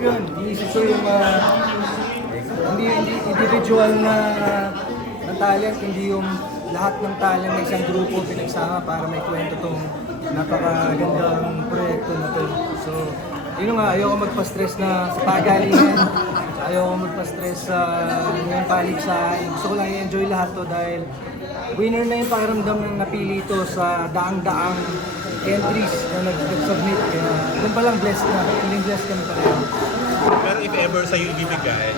yun. Iniisip ko yung ah, hindi, hindi individual na, na talent, hindi yung lahat ng talent ng isang grupo pinagsama para may kwento tong napakagandang proyekto na to. So, yun nga, ayoko magpa-stress na sa pagalingan. Ayoko magpa-stress sa yung paligsahan. Gusto ko lang i-enjoy lahat to dahil winner na yung pakiramdam ng napili ito sa daang-daang entries na nag- nag-submit. Kaya doon pa lang blessed na. Feeling blessed kami pareho. Pero if ever sa'yo ibibigay,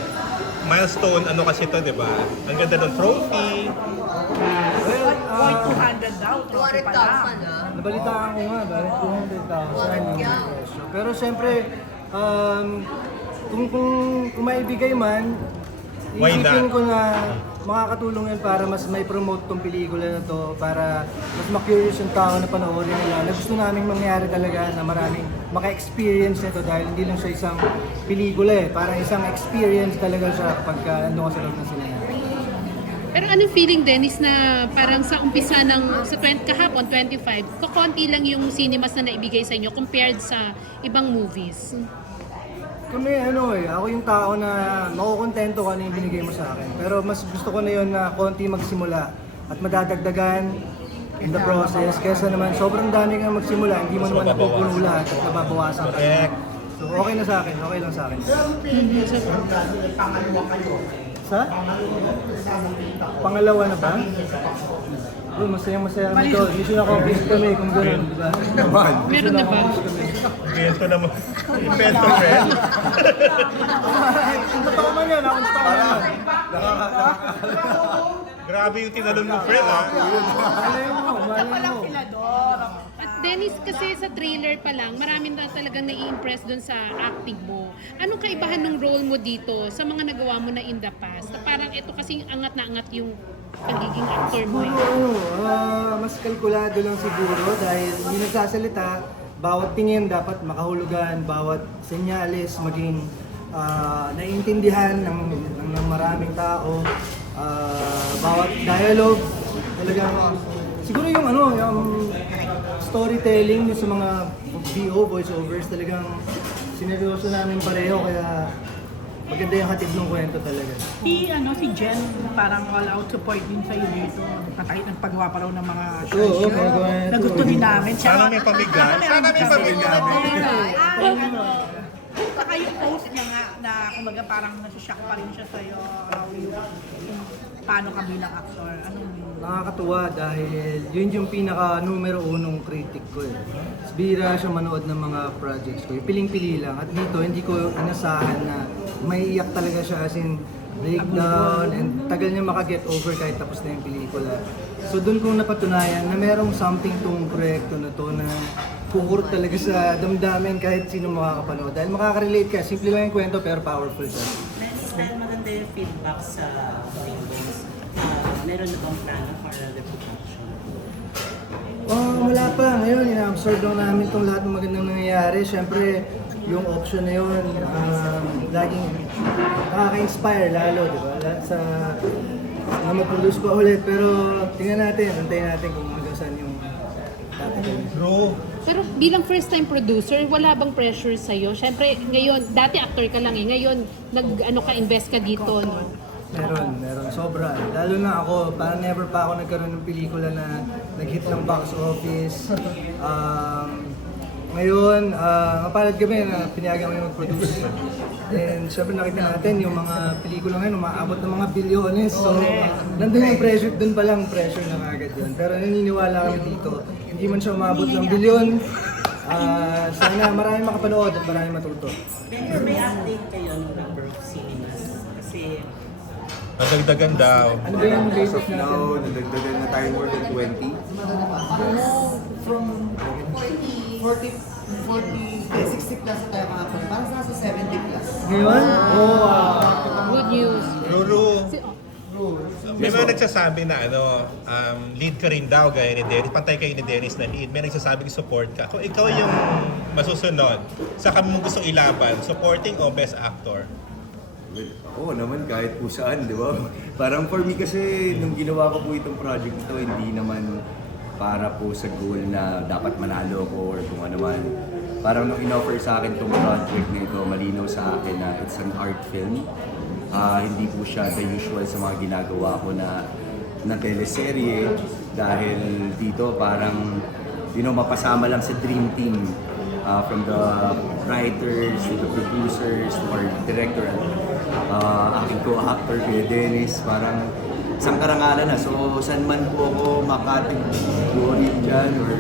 milestone, ano kasi to, di ba? Ang ganda ng trophy. Well, ah, 200 daw, trophy pa lang. 200,000 ah. Nabalitaan ko nga, bakit 200,000 yung presyo. Pero siyempre, um, kung, kung, kung maibigay man, Why isipin not? ko na makakatulong yan para mas may promote tong pelikula na to, para mas ma-curious yung tao na panoorin nila. Na gusto namin mangyari talaga na maraming maka-experience nito dahil hindi lang siya isang pelikula eh. Parang isang experience talaga siya kapag ka nandun ka sa loob ng cinema. Pero anong feeling, Dennis, na parang sa umpisa ng, sa 20, kahapon, 25, kakonti lang yung cinemas na naibigay sa inyo compared sa ibang movies? Kami ano eh, ako yung tao na makukontento kung ano yung binigay mo sa akin. Pero mas gusto ko na yun na konti magsimula at madadagdagan in the process. Kesa naman sobrang dami kang magsimula, hindi mo naman napupuno lahat at nababawasan ka. So okay na sa akin, okay lang sa akin. Sa? Pangalawa na ba? Uy, masayang masaya kami doon. Mission accomplished kami kung gano'n, di ba? Meron na ba? Invento naman. Invento, friend. Totoo man yan, ako totoo man yan. Grabe yung tinalon mo, friend, ha? Malay mo, malay mo. filador. At Dennis, kasi sa trailer pa lang, maraming na talagang nai-impress dun sa acting mo. Anong kaibahan ng role mo dito sa mga nagawa mo na in the past? Na parang ito kasing angat na angat yung pagiging actor mo. Siguro ano, ah, mas kalkulado lang siguro dahil hindi nagsasalita, bawat tingin dapat makahulugan, bawat senyales maging ah, naiintindihan ng, ng, ng maraming tao, Ah, bawat dialogue, talagang siguro yung ano, yung storytelling yung sa mga VO, voiceovers, talagang sineryoso namin pareho kaya maganda yung hatid ng kwento talaga. Si, ano, si Jen, parang all out support din sa'yo dito. Patay ng paggawa pa raw ng mga Oo, oo, show. ginagawa niya Na gusto din namin. Sana may pamigay. Sana may pamigay. Ay, ano. Saka yung post niya nga na kumbaga parang nasishock pa rin siya sa'yo. Uh, paano ka bilang actor. Anong Nakakatuwa dahil yun yung pinaka numero unong critic ko eh. Bira siya manood ng mga projects ko. Piling-pili lang. At dito, hindi ko inasahan na may iyak talaga siya as in breakdown and tagal niya makaget over kahit tapos na yung pelikula. So doon ko napatunayan na merong something tong proyekto na to na kukurot talaga sa damdamin kahit sino makakapanood. Dahil makaka-relate ka. Simple lang yung kwento pero powerful siya. Dahil maganda yung feedback sa uh, meron na bang plano for the production? Oh, wala pa. Ngayon, ina-absorb lang namin itong lahat ng magandang nangyayari. Siyempre, yung option na yun, um, laging nakaka-inspire lalo, di ba? Lahat sa na mag-produce pa ulit. Pero tingnan natin, antayin natin kung hanggang saan yung tatagal. Bro, Pero bilang first time producer, wala bang pressure sa'yo? Siyempre, ngayon, dati actor ka lang eh. Ngayon, nag, ano ka, invest ka dito, no? Meron, meron. Sobra. Lalo na ako, parang never pa ako nagkaroon ng pelikula na nag-hit ng box office. Um, ngayon, uh, mapalad kami na pinayagan kami mag-produce. And syempre nakita natin yung mga pelikula ngayon, umaabot ng mga bilyones. So, nandun yung pressure, dun pa lang pressure na kagad yun. Pero naniniwala kami dito, hindi man siya umabot ng bilyon. Ah, sana marami makapanood at marami matuto. Pero may update kayo ng number of cinemas? Kasi nadagdagan daw. Ano ba yung As of now, nadagdagan na tayo more than 20. From 40, 40, 40, eh, 60 plus na tayo kahapon. Parang nasa 70 plus. Ngayon? Oh, wow. Good news. Ruru, Si- may mga nagsasabi na ano, um, lead ka rin daw gaya ni Dennis, pantay kayo ni Dennis na lead. May nagsasabing support ka. Kung ikaw yung masusunod, sa kami mo gustong ilaban, supporting o best actor? Oo naman, kahit po saan, di ba? Parang for me kasi, nung ginawa ko po itong project ito, hindi naman para po sa goal na dapat manalo ko or kung ano man. parang nung in-offer sa akin tong project na ito, malinaw sa akin na it's an art film. Ah, hindi po siya the usual sa mga ginagawa ko na na teleserye dahil dito parang you know mapasama lang sa dream team uh, from the writers to the producers to our director and uh, aking co-actor kay Dennis parang isang karangalan na so saan man po ako makategori dyan or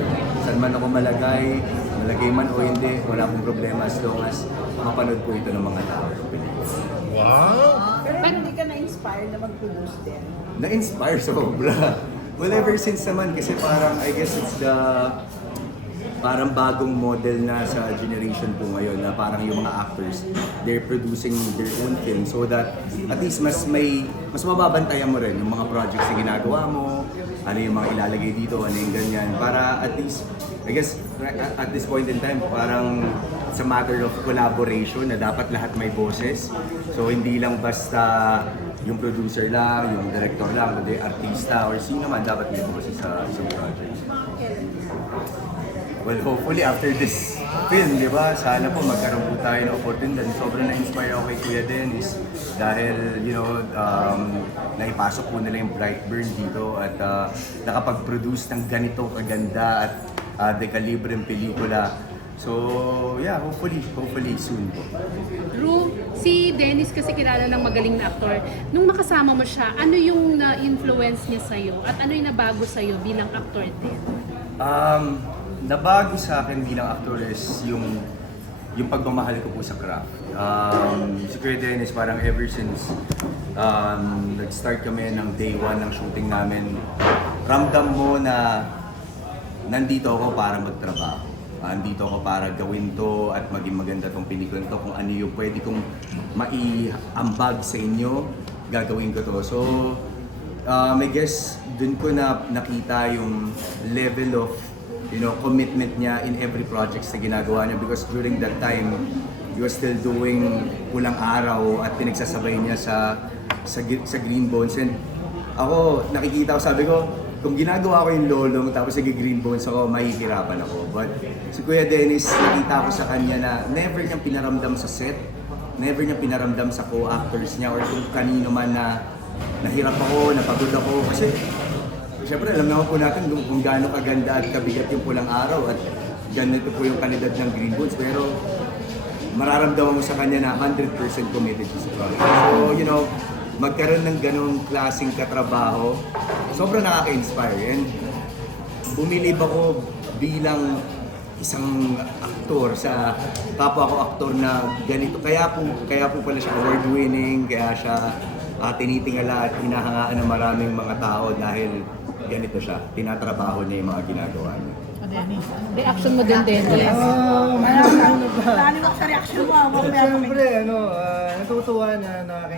saan man ako malagay malagay man o hindi wala pong problema as long as mapanood po ito ng mga tao Wow! Pero hindi ka na-inspire na mag-produce din. na-inspire sobra. Well, ever since naman kasi parang I guess it's the parang bagong model na sa generation po ngayon na parang yung mga actors they're producing their own film so that at least mas may mas mababantayan mo rin yung mga projects na ginagawa mo ano yung mga ilalagay dito ano yung ganyan para at least I guess at- this point in time parang it's a matter of collaboration na dapat lahat may boses so hindi lang basta yung producer lang, yung director lang, kundi artista or sino man dapat may boses sa isang project. Well, hopefully after this film, di ba, sana po magkaroon po tayo ng opportunity. Sobrang na-inspire ako kay Kuya Dennis dahil, you know, um, naipasok po nila yung Brightburn dito at uh, nakapag-produce ng ganito kaganda at uh, dekalibreng pelikula. So, yeah, hopefully, hopefully soon po. Ru, si Dennis kasi kilala ng magaling na aktor. Nung makasama mo siya, ano yung na-influence niya sa'yo? At ano yung nabago sa'yo bilang aktor din? Um, nabago sa akin bilang actor is yung yung pagmamahal ko po sa craft. Um, si Kuya Dennis parang ever since um, nag-start kami ng day one ng shooting namin, ramdam mo na nandito ako para magtrabaho. Nandito ako para gawin to at maging maganda tong pelikula to kung ano yung pwede kong maiambag sa inyo, gagawin ko to. So, um, I guess dun ko na nakita yung level of you know commitment niya in every project na ginagawa niya because during that time he was still doing pulang araw at pinagsasabay niya sa sa, sa Green Bones and ako nakikita ko sabi ko kung ginagawa ko yung lolong tapos nag green bones ako, mahihirapan ako. But si Kuya Dennis, nakita ko sa kanya na never niyang pinaramdam sa set, never niya pinaramdam sa co-actors niya or kung kanino man na nahirap ako, napagod ako. Kasi Siyempre, alam naman po natin kung, kung gaano kaganda at kabigat yung pulang araw at ganito po yung kalidad ng Green Boots. Pero mararamdaman mo sa kanya na 100% committed sa. So, you know, magkaroon ng ganong klaseng katrabaho, sobrang nakaka-inspire. And bumilib ako bilang isang aktor sa kapwa ko aktor na ganito. Kaya po, kaya po pala siya award-winning, kaya siya uh, tinitingala at hinahangaan ng maraming mga tao dahil ganito siya. Tinatrabaho niya yung mga ginagawa niya. Reaction mo din, Dennis. Um, Ano, ano ba? sa reaction mo, ah, mamaya Siyempre, ano, ah, natutuwa na nakaka